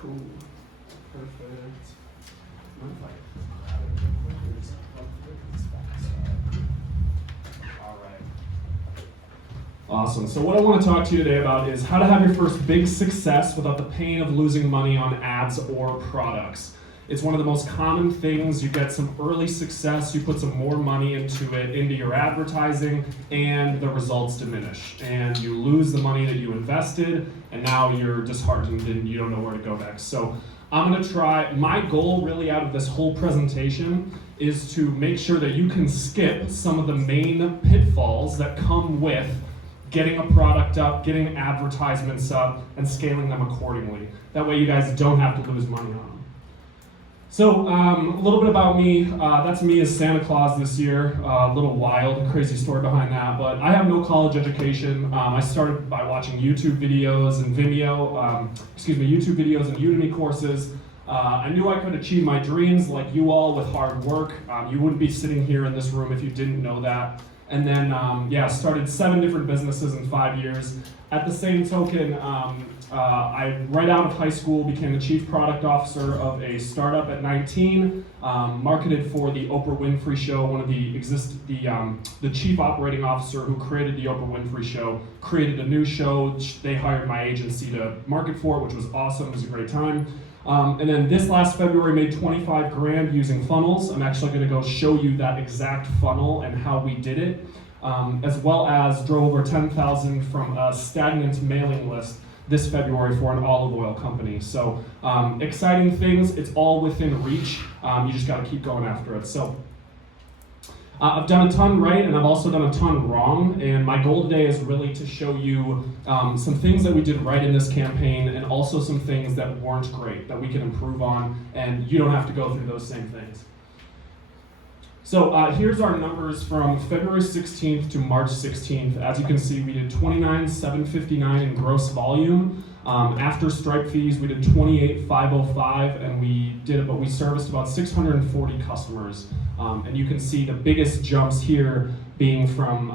Cool. Perfect. All right. Awesome. So what I want to talk to you today about is how to have your first big success without the pain of losing money on ads or products. It's one of the most common things. You get some early success, you put some more money into it, into your advertising, and the results diminish. And you lose the money that you invested, and now you're disheartened and you don't know where to go next. So I'm gonna try, my goal really out of this whole presentation is to make sure that you can skip some of the main pitfalls that come with getting a product up, getting advertisements up, and scaling them accordingly. That way you guys don't have to lose money on them. So a little bit about me. That's me as Santa Claus this year. A little wild, crazy story behind that. But I have no college education. I started by watching YouTube videos and YouTube videos and Udemy courses. I knew I could achieve my dreams like you all with hard work. You wouldn't be sitting here in this room if you didn't know that. And then, started 7 different businesses in 5 years. At the same token, I, right out of high school, became the chief product officer of a startup at 19, marketed for the Oprah Winfrey Show. One of the chief operating officer who created the Oprah Winfrey Show created a new show. They hired my agency to market for it, which was awesome. It was a great time. And then this last February made 25 grand using funnels. I'm actually going to go show you that exact funnel and how we did it, as well as drove over 10,000 from a stagnant mailing list this February for an olive oil company. So exciting things. It's all within reach. You just got to keep going after it. So I've done a ton right, and I've also done a ton wrong, and my goal today is really to show you some things that we did right in this campaign, and also some things that weren't great, that we can improve on, and you don't have to go through those same things. So here's our numbers from February 16th to March 16th. As you can see, we did 29,759 in gross volume. After Stripe fees, we did 28,505, and we serviced about 640 customers. And you can see the biggest jumps here being from,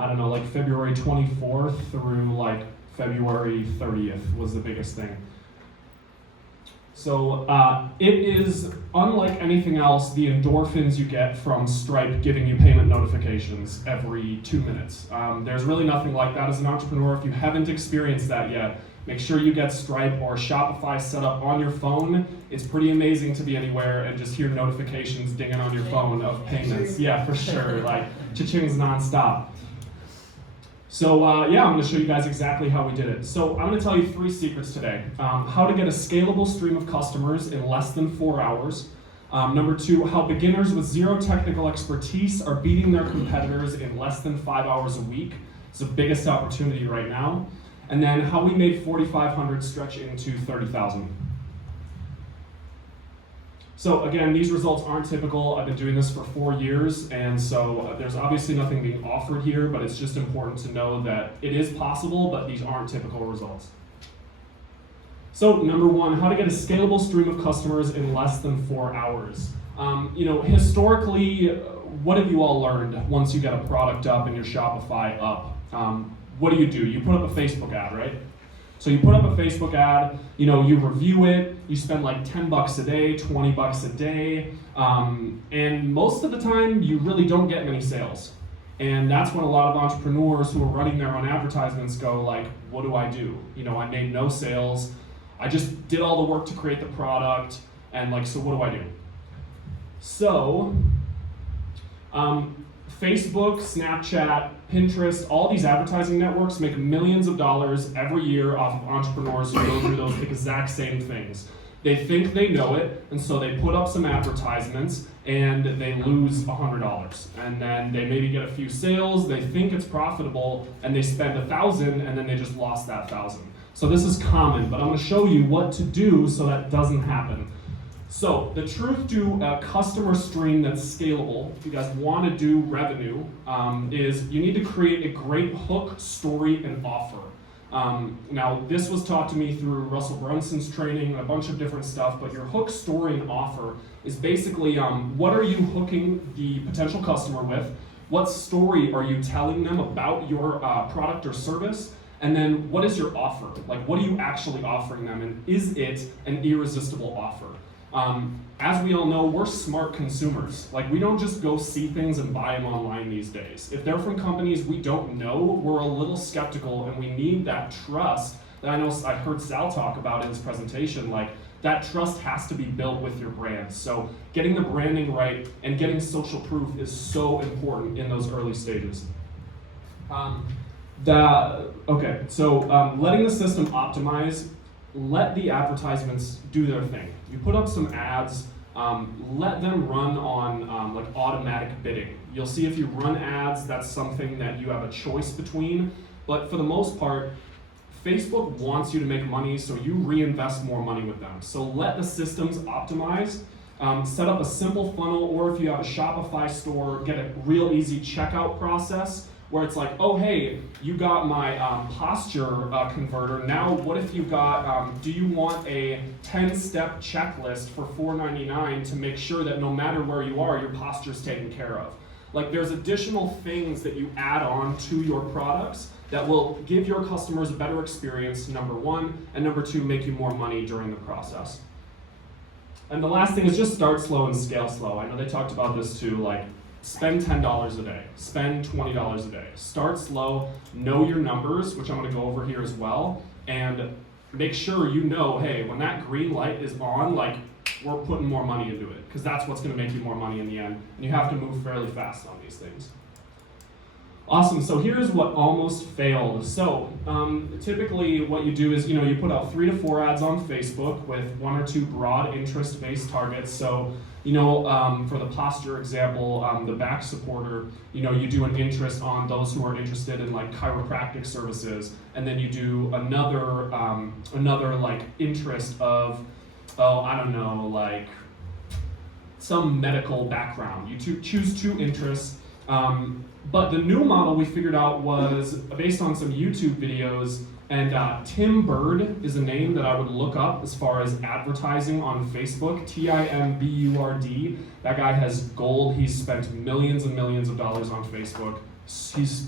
February 24th through February 30th was the biggest thing. So it is unlike anything else, the endorphins you get from Stripe giving you payment notifications every 2 minutes. There's really nothing like that as an entrepreneur. If you haven't experienced that yet, make sure you get Stripe or Shopify set up on your phone. It's pretty amazing to be anywhere and just hear notifications dinging on your phone of payments. Yeah, for sure, cha-ching's nonstop. So I'm going to show you guys exactly how we did it. So I'm going to tell you 3 secrets today. How to get a scalable stream of customers in less than 4 hours. Number 2, how beginners with 0 technical expertise are beating their competitors in less than 5 hours a week. It's the biggest opportunity right now. And then how we made 4,500 stretch into 30,000. So again, these results aren't typical. I've been doing this for 4 years, and so there's obviously nothing being offered here, but it's just important to know that it is possible, but these aren't typical results. So number 1, how to get a scalable stream of customers in less than 4 hours. Historically, what have you all learned once you get a product up and your Shopify up? What do? You put up a Facebook ad, right? So you put up a Facebook ad, you review it, you spend like $10 a day, $20 a day, and most of the time you really don't get many sales. And that's when a lot of entrepreneurs who are running their own advertisements go what do? I made no sales, I just did all the work to create the product, and so what do? So, Facebook, Snapchat, Pinterest, all these advertising networks make millions of dollars every year off of entrepreneurs who go through those exact same things. They think they know it, and so they put up some advertisements and they lose $100. And then they maybe get a few sales, they think it's profitable, and they spend $1,000, and then they just lost that $1,000. So this is common, but I'm gonna show you what to do so that doesn't happen. So the truth to a customer stream that's scalable, if you guys want to do revenue, is you need to create a great hook, story, and offer. Now this was taught to me through Russell Brunson's training and a bunch of different stuff, but your hook, story, and offer is basically what are you hooking the potential customer with, what story are you telling them about your product or service, And then what is your offer? Like, what are you actually offering them, and is it an irresistible offer? As we all know, we're smart consumers. Like, we don't just go see things and buy them online these days. If they're from companies we don't know, we're a little skeptical, and we need that trust that I heard Sal talk about in his presentation. Like, that trust has to be built with your brand. So getting the branding right and getting social proof is so important in those early stages. Letting the system optimize, let the advertisements do their thing. You put up some ads, let them run on like automatic bidding. You'll see if you run ads, that's something that you have a choice between, but for the most part, Facebook wants you to make money, so you reinvest more money with them. So let the systems optimize. Set up a simple funnel, or if you have a Shopify store, get a real easy checkout process where it's like, oh hey, you got my posture converter. Now what if you got, do you want a 10-step checklist for $4.99 to make sure that no matter where you are, your posture's taken care of? Like, there's additional things that you add on to your products that will give your customers a better experience, number one, and number two, make you more money during the process. And the last thing is just start slow and scale slow. I know they talked about this too, like, spend $10 a day, spend $20 a day. Start slow, know your numbers, which I'm gonna go over here as well, and make sure you know, hey, when that green light is on, like, we're putting more money into it, because that's what's gonna make you more money in the end, and you have to move fairly fast on these things. Awesome, so here's what almost failed. So typically what you do is, you put out 3 to 4 ads on Facebook with 1 or 2 broad interest-based targets. So, for the posture example, the back supporter, you do an interest on those who are interested in like chiropractic services, and then you do another like interest of, like some medical background. You choose 2 interests. But the new model we figured out was based on some YouTube videos, and Tim Bird is a name that I would look up as far as advertising on Facebook, Timburt. That guy has gold. He's spent millions and millions of dollars on Facebook. He's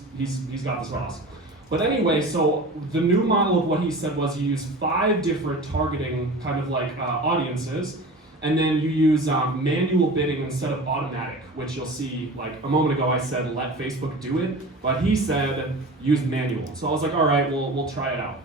got the sauce. But anyway, so the new model of what he said was you use 5 different targeting kind of like audiences, and then you use manual bidding instead of automatic, which you'll see, like a moment ago I said let Facebook do it, but he said use manual. So I was like, all right, we'll try it out.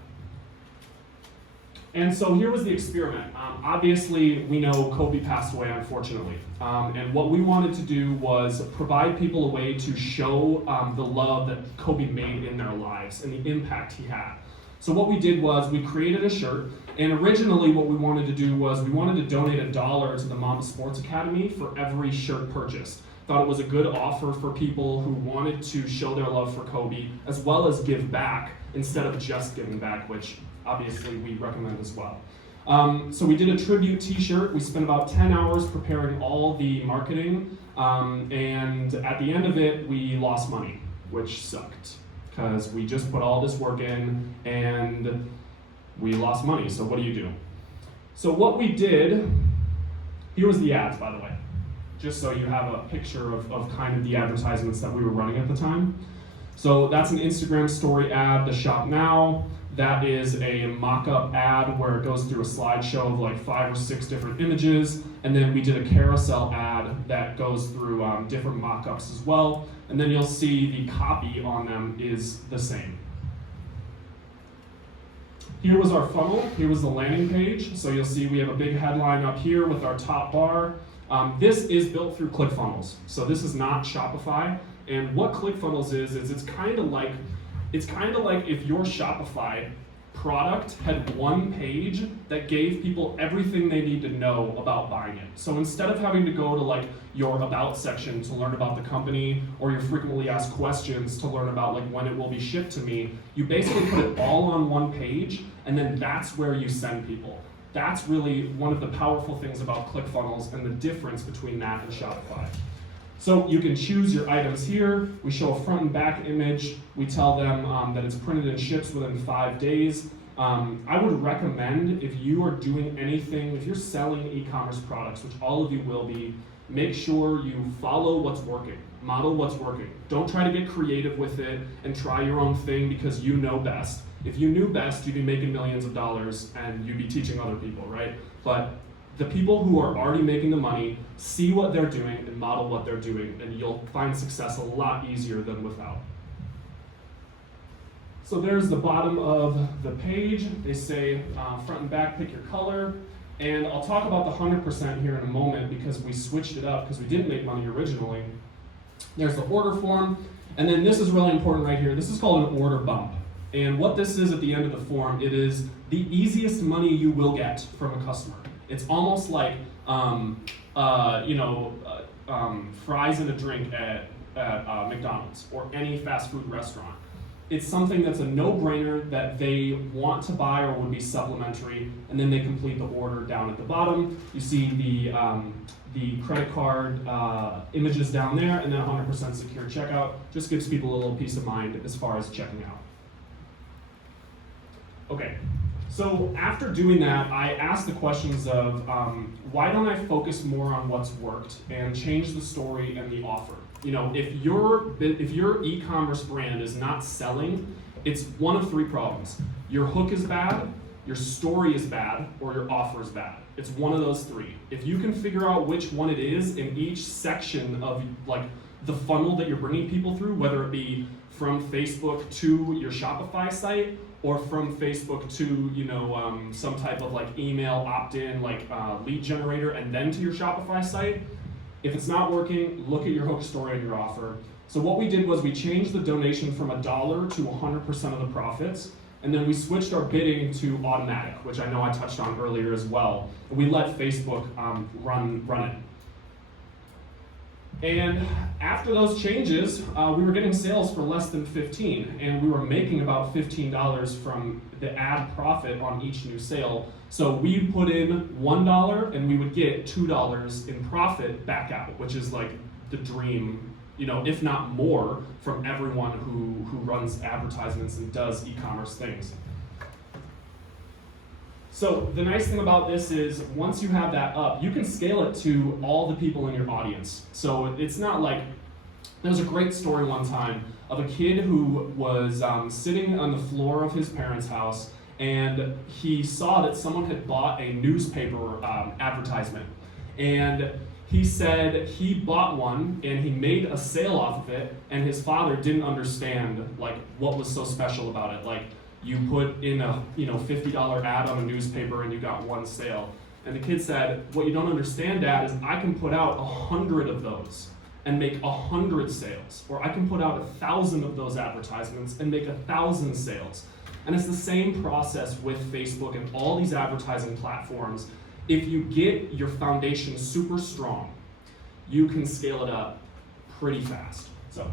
And so here was the experiment. Obviously, we know Kobe passed away, unfortunately. And what we wanted to do was provide people a way to show the love that Kobe made in their lives and the impact he had. So what we did was we created a shirt, and originally what we wanted to do was we wanted to donate $1 to the Mamba Sports Academy for every shirt purchased. Thought it was a good offer for people who wanted to show their love for Kobe, as well as give back instead of just giving back, which obviously we recommend as well. So we did a tribute t-shirt. We spent about 10 hours preparing all the marketing, and at the end of it, we lost money, which sucked, because we just put all this work in and we lost money. So what do? So what we did, here was the ads, by the way, just so you have a picture of kind of the advertisements that we were running at the time. So that's an Instagram story ad, the shop now. That is a mock-up ad where it goes through a slideshow of like 5 or 6 different images, and then we did a carousel ad that goes through different mock-ups as well, and then you'll see the copy on them is the same. Here was our funnel, here was the landing page, so you'll see we have a big headline up here with our top bar. This is built through ClickFunnels, so this is not Shopify, and what ClickFunnels is it's kind of like if your Shopify product had one page that gave people everything they need to know about buying it. So instead of having to go to like your about section to learn about the company, or your frequently asked questions to learn about like when it will be shipped to me, you basically put it all on one page, and then that's where you send people. That's really one of the powerful things about ClickFunnels and the difference between that and Shopify. So you can choose your items here. We show a front and back image. We tell them that it's printed and ships within 5 days. I would recommend, if you are doing anything, if you're selling e-commerce products, which all of you will be, make sure you follow what's working, model what's working. Don't try to get creative with it and try your own thing because you know best. If you knew best, you'd be making millions of dollars and you'd be teaching other people, right? But the people who are already making the money see what they're doing and model what they're doing, and you'll find success a lot easier than without. So there's the bottom of the page. They say front and back, pick your color. And I'll talk about the 100% here in a moment because we switched it up because we didn't make money originally. There's the order form. And then this is really important right here. This is called an order bump. And what this is at the end of the form, it is the easiest money you will get from a customer. It's almost like fries and a drink at McDonald's or any fast food restaurant. It's something that's a no-brainer that they want to buy or would be supplementary, and then they complete the order down at the bottom. You see the credit card images down there, and then 100% secure checkout. Just gives people a little peace of mind as far as checking out. Okay, so after doing that, I asked the questions of why don't I focus more on what's worked and change the story and the offer? You know, if your e-commerce brand is not selling, it's one of three problems. Your hook is bad, your story is bad, or your offer is bad. It's one of those three. If you can figure out which one it is in each section of like the funnel that you're bringing people through, whether it be from Facebook to your Shopify site, or from Facebook to some type of like email opt-in, like lead generator, and then to your Shopify site. If it's not working, look at your hook story and your offer. So what we did was we changed the donation from $1 to 100% of the profits, and then we switched our bidding to automatic, which I know I touched on earlier as well. And we let Facebook run it. And after those changes, we were getting sales for less than 15, and we were making about $15 from the ad profit on each new sale. So we put in $1 and we would get $2 in profit back out, which is like the dream, if not more, from everyone who runs advertisements and does e-commerce things. So the nice thing about this is once you have that up, you can scale it to all the people in your audience. So it's not like, there was a great story one time of a kid who was sitting on the floor of his parents' house, and he saw that someone had bought a newspaper advertisement. And he said he bought one and he made a sale off of it, and his father didn't understand like what was so special about it. Like, you put in a $50 ad on a newspaper and you got one sale. And the kid said, what you don't understand, Dad, is I can put out 100 of those and make 100 sales. Or I can put out 1,000 of those advertisements and make 1,000 sales. And it's the same process with Facebook and all these advertising platforms. If you get your foundation super strong, you can scale it up pretty fast. So.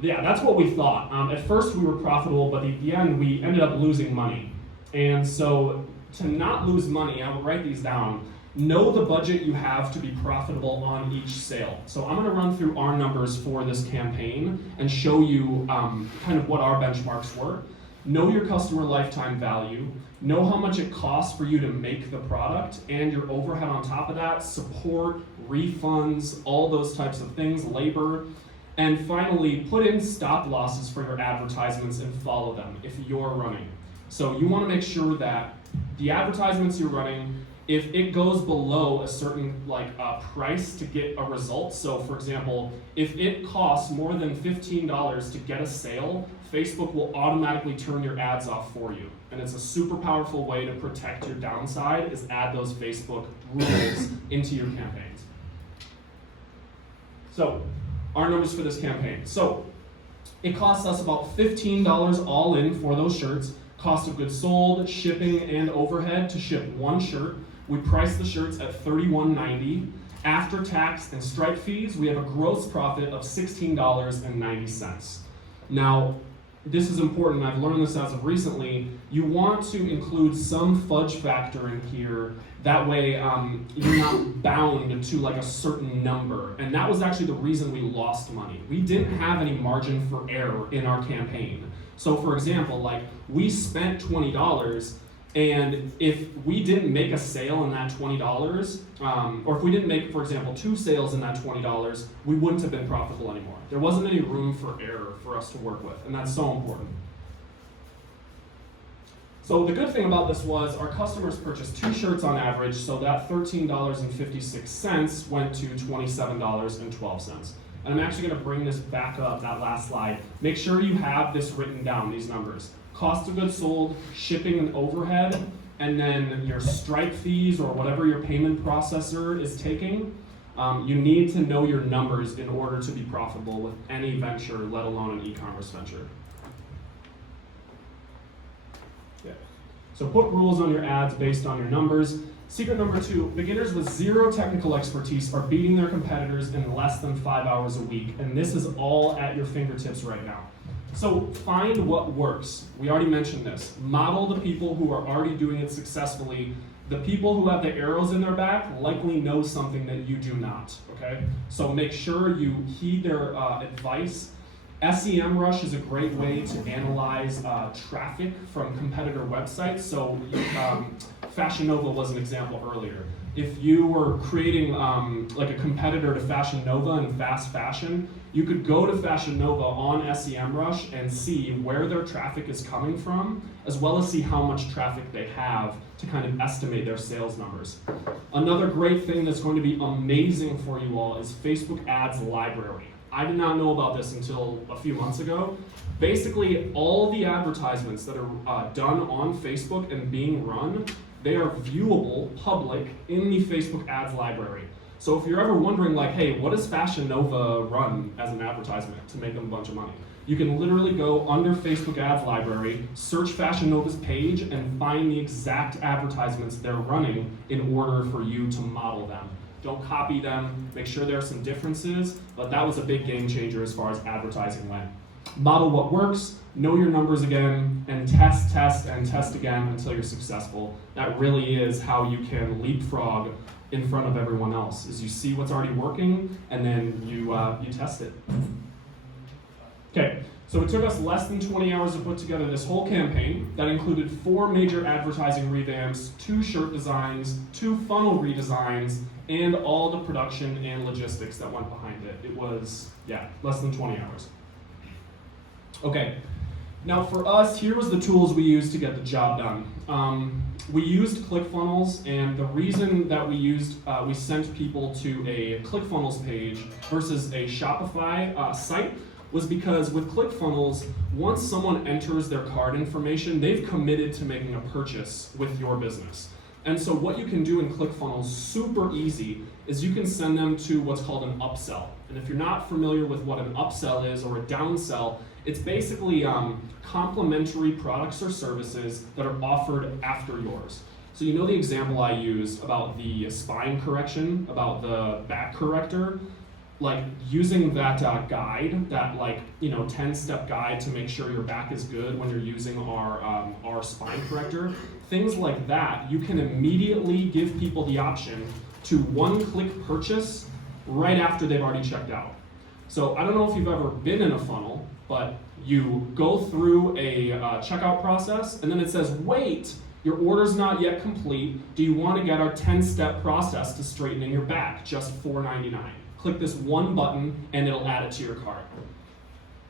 That's what we thought. At first we were profitable, but at the end we ended up losing money. And so to not lose money, I would write these down. Know the budget you have to be profitable on each sale. So I'm gonna run through our numbers for this campaign and show you kind of what our benchmarks were. Know your customer lifetime value. Know how much it costs for you to make the product and your overhead on top of that, support, refunds, all those types of things, labor. And finally, put in stop losses for your advertisements and follow them if you're running. So you want to make sure that the advertisements you're running, if it goes below a certain price to get a result, so for example, if it costs more than $15 to get a sale, Facebook will automatically turn your ads off for you. And it's a super powerful way to protect your downside, is add those Facebook rules into your campaigns. So, our numbers for this campaign. So it costs us about $15 all in for those shirts. Cost of goods sold, shipping, and overhead to ship one shirt. We price the shirts at $31.90. After tax and strike fees, we have a gross profit of $16.90. Now, this is important, I've learned this as of recently. You want to include some fudge factor in here. That way, you're not bound to like a certain number. And that was actually the reason we lost money. We didn't have any margin for error in our campaign. So for example, like we spent $20, and if we didn't make a sale in that $20, or if we didn't make, for example, 2 sales in that $20, we wouldn't have been profitable anymore. There wasn't any room for error for us to work with, and that's so important. So the good thing about this was our customers purchased 2 shirts on average, so that $13.56 went to $27.12. And I'm actually going to bring this back up, that last slide. Make sure you have this written down, these numbers. Cost of goods sold, shipping and overhead, and then your Stripe fees or whatever your payment processor is taking. You need to know your numbers in order to be profitable with any venture, let alone an e-commerce venture. Yeah. So put rules on your ads based on your numbers. Secret number 2, beginners with 0 technical expertise are beating their competitors in less than 5 hours a week, and this is all at your fingertips right now. So find what works. We already mentioned this. Model the people who are already doing it successfully. The people who have the arrows in their back likely know something that you do not, okay? So make sure you heed their advice. SEMrush is a great way to analyze traffic from competitor websites. So Fashion Nova was an example earlier. If you were creating like a competitor to Fashion Nova and fast fashion, you could go to Fashion Nova on SEMrush and see where their traffic is coming from, as well as see how much traffic they have to kind of estimate their sales numbers. Another great thing that's going to be amazing for you all is Facebook Ads Library. I did not know about this until a few months ago. Basically, all the advertisements that are done on Facebook and being run, they are viewable, public, in the Facebook Ads Library. So if you're ever wondering, like, hey, what does Fashion Nova run as an advertisement to make them a bunch of money? You can literally go under Facebook Ads Library, search Fashion Nova's page, and find the exact advertisements they're running in order for you to model them. Don't copy them, make sure there are some differences, but that was a big game changer as far as advertising went. Model what works, know your numbers again, and test, and test again until you're successful. That really is how you can leapfrog in front of everyone else, is you see what's already working, and then you test it. Okay, so it took us less than 20 hours to put together this whole campaign that included 4 major advertising revamps, 2 shirt designs, 2 funnel redesigns, and all the production and logistics that went behind it. It was, less than 20 hours. Okay, now for us, here was the tools we used to get the job done. We used ClickFunnels, and the reason that we sent people to a ClickFunnels page versus a Shopify site was because with ClickFunnels, once someone enters their card information, they've committed to making a purchase with your business. And so what you can do in ClickFunnels, super easy, is you can send them to what's called an upsell. And if you're not familiar with what an upsell is or a downsell, it's basically complementary products or services that are offered after yours. So you know the example I used about the spine correction, about the back corrector? Like using that guide, that 10-step guide to make sure your back is good when you're using our spine corrector, things like that, you can immediately give people the option to one-click purchase right after they've already checked out. So I don't know if you've ever been in a funnel, but you go through a checkout process, and then it says, wait, your order's not yet complete. Do you want to get our 10-step process to straightening your back, just $4.99? Click this one button, and it'll add it to your cart.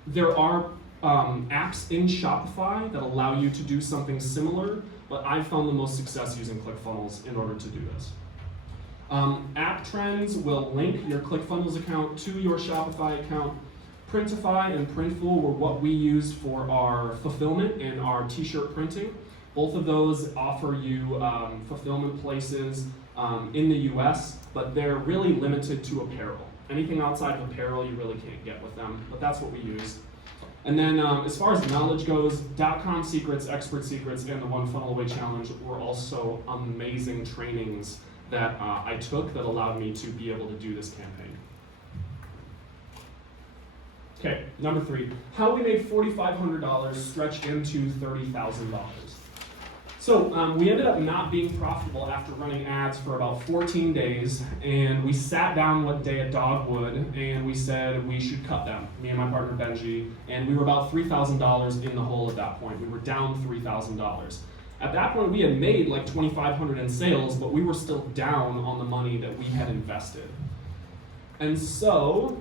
There are apps in Shopify that allow you to do something similar, but I've found the most success using ClickFunnels in order to do this. App Trends will link your ClickFunnels account to your Shopify account. Printify and Printful were what we used for our fulfillment and our t-shirt printing. Both of those offer you fulfillment places in the US, but they're really limited to apparel. Anything outside of apparel you really can't get with them, but that's what we use. And then as far as knowledge goes, .com Secrets, Expert Secrets, and the One Funnel Away Challenge were also amazing trainings that I took that allowed me to be able to do this campaign. Okay, number 3, how we made $4,500 stretch into $30,000. So we ended up not being profitable after running ads for about 14 days, and we sat down one day at Dogwood, and we said we should cut them, me and my partner Benji, and we were about $3,000 in the hole at that point. We were down $3,000. At that point, we had made like $2,500 in sales, but we were still down on the money that we had invested. And so,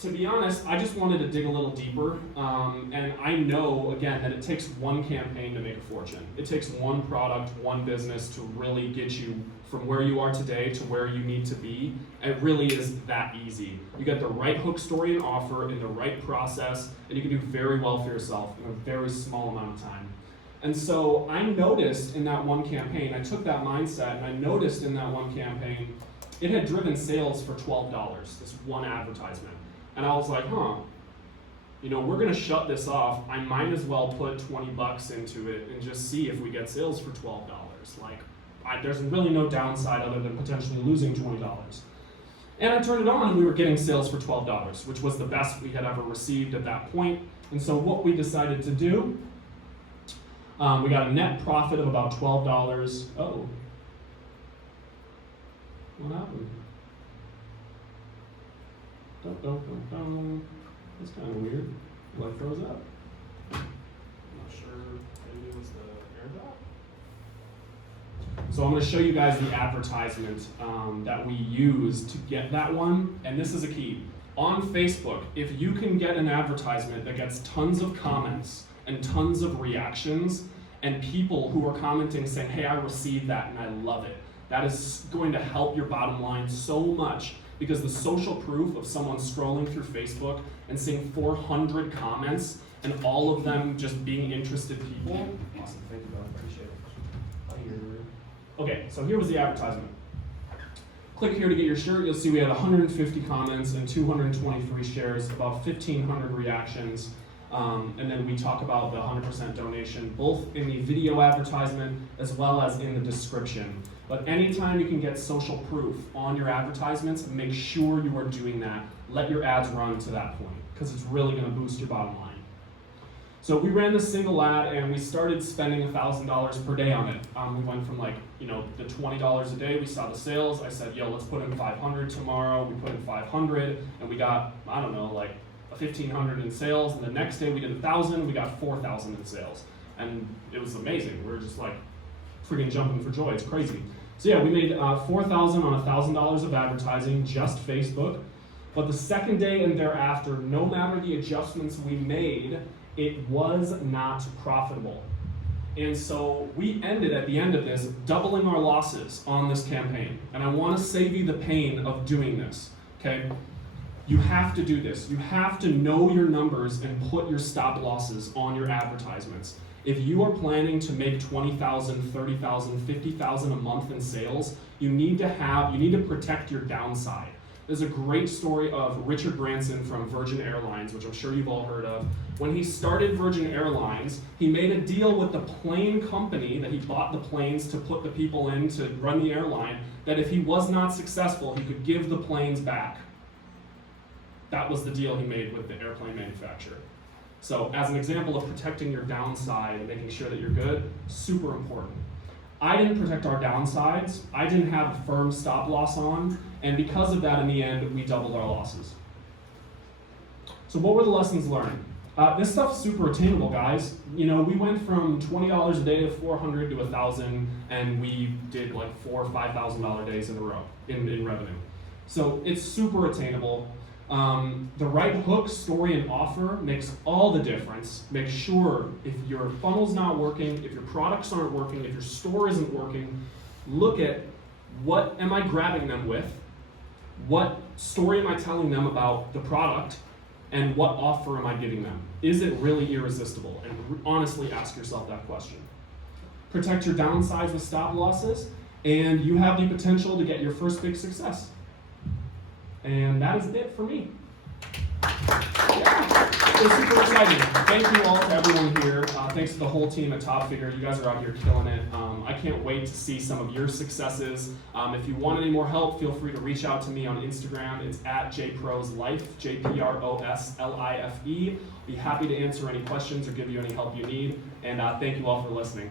to be honest, I just wanted to dig a little deeper, and I know, again, that it takes one campaign to make a fortune. It takes one product, one business to really get you from where you are today to where you need to be. It really is that easy. You get the right hook, story, and offer in the right process, and you can do very well for yourself in a very small amount of time. And so I noticed in that one campaign, I took that mindset, and I noticed in that one campaign, it had driven sales for $12, this one advertisement. And I was like, you know, we're gonna shut this off. I might as well put 20 bucks into it and just see if we get sales for $12. Like, there's really no downside other than potentially losing $20. And I turned it on and we were getting sales for $12, which was the best we had ever received at that point. And so what we decided to do, we got a net profit of about $12. Oh, what happened? That's kind of weird. Like froze up. I'm not sure. Maybe it was the air drop. So I'm going to show you guys the advertisement that we used to get that one. And this is a key. On Facebook, if you can get an advertisement that gets tons of comments and tons of reactions and people who are commenting saying, hey, I received that and I love it, that is going to help your bottom line so much. Because the social proof of someone scrolling through Facebook and seeing 400 comments and all of them just being interested people. Awesome, thank you, Bill, appreciate it. Okay, so here was the advertisement. Click here to get your shirt. You'll see we had 150 comments and 223 shares, about 1,500 reactions. And then we talk about the 100% donation, both in the video advertisement as well as in the description. But anytime you can get social proof on your advertisements, make sure you are doing that. Let your ads run to that point, because it's really going to boost your bottom line. So we ran this single ad and we started spending $1,000 per day on it. We went from the $20 a day, we saw the sales. I said, yo, let's put in 500 tomorrow. We put in 500 and we got, I don't know, like 1,500 in sales. And the next day we did 1,000, we got 4,000 in sales. And it was amazing. We were just like freaking jumping for joy. It's crazy. So yeah, we made $4,000 on $1,000 of advertising, just Facebook. But the second day and thereafter, no matter the adjustments we made, it was not profitable. And so we ended at the end of this doubling our losses on this campaign. And I want to save you the pain of doing this, okay? You have to do this. You have to know your numbers and put your stop losses on your advertisements. If you are planning to make $20,000, $30,000, $50,000 a month in sales, you need to protect your downside. There's a great story of Richard Branson from Virgin Airlines, which I'm sure you've all heard of. When he started Virgin Airlines, he made a deal with the plane company that he bought the planes to put the people in to run the airline, that if he was not successful, he could give the planes back. That was the deal he made with the airplane manufacturer. So as an example of protecting your downside and making sure that you're good, super important. I didn't protect our downsides. I didn't have a firm stop loss on, and because of that, in the end, we doubled our losses. So what were the lessons learned? This stuff's super attainable, guys. We went from $20 a day to $400 to $1,000, and we did like $4,000 or $5,000 days in a row in revenue. So it's super attainable. The right hook, story, and offer makes all the difference. Make sure if your funnel's not working, if your products aren't working, if your store isn't working, look at what am I grabbing them with, what story am I telling them about the product, and what offer am I giving them? Is it really irresistible? And honestly ask yourself that question. Protect your downsides with stop losses, and you have the potential to get your first big success. And that is it for me. Yeah, it's super exciting. Thank you all to everyone here. Thanks to the whole team at Top Figure. You guys are out here killing it. I can't wait to see some of your successes. If you want any more help, feel free to reach out to me on Instagram. It's at jproslife, JPROSLIFE. Be happy to answer any questions or give you any help you need. And thank you all for listening.